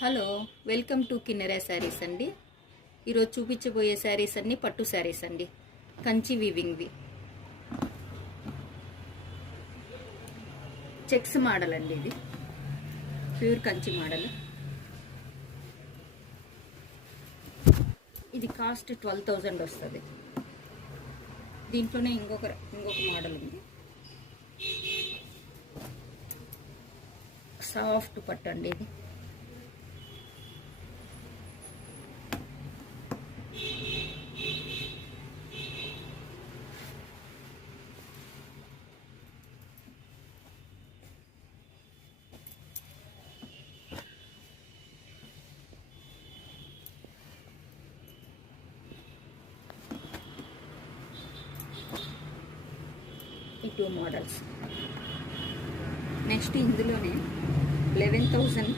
Hello, welcome to Kinnera saris అండి. ఈరోజు చూపించబోయే శారీస్ అన్నీ పట్టు శారీస్ అండి. కంచి వీవింగ్వి చెక్స్ మోడల్ అండి. ఇది ప్యూర్ కంచి మోడల్. ఇది కాస్ట్ 12,000 వస్తుంది. దీంట్లోనే ఇంకొక మోడల్ ఉంది. సాఫ్ట్ పట్టు అండి ఇది. ఈ 2 మోడల్స్. నెక్స్ట్ ఇందులోనే 11,000